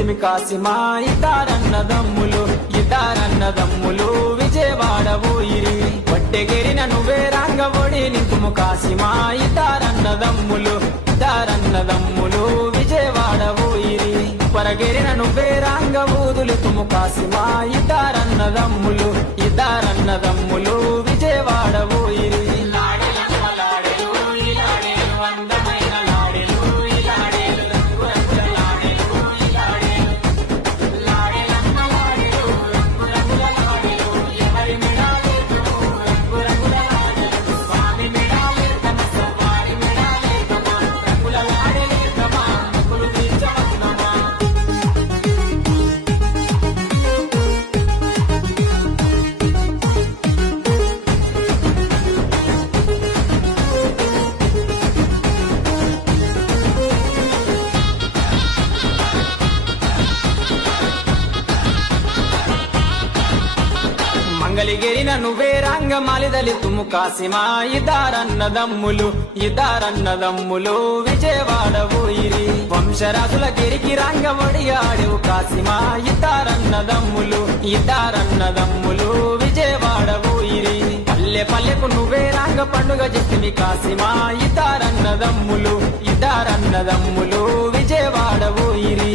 చెప్తిమి కాసిమా ఇతారన్నదమ్ములు విజయవాడ ఊయిరి వట్టెగిరిన నువ్వే రంగవడి నింకుము కాసిమా ఇతారన్నదమ్ములు విజయవాడ ఊయిరి పరగిరిన నువ్వే రంగ ఊదులుతుము కాసిమా ఇతారన్నదమ్ములు విజయవాడ ఊయిరి మంగళగిరిన నువ్వే రంగమాలిదలి తుము కాసిమా ఇదారన్నదమ్ములు విజయవాడ ఊయిరి వంశరాజుల గిరికి రంగమడి ఆడేవు కాసిమా ఇదారన్నదమ్ములు విజయవాడ ఊయిరి పల్లె పల్లెకు నువ్వే రంగ పండుగ చెప్తివి కాసిమా ఇదారన్నదమ్ములు విజయవాడ ఊయిరి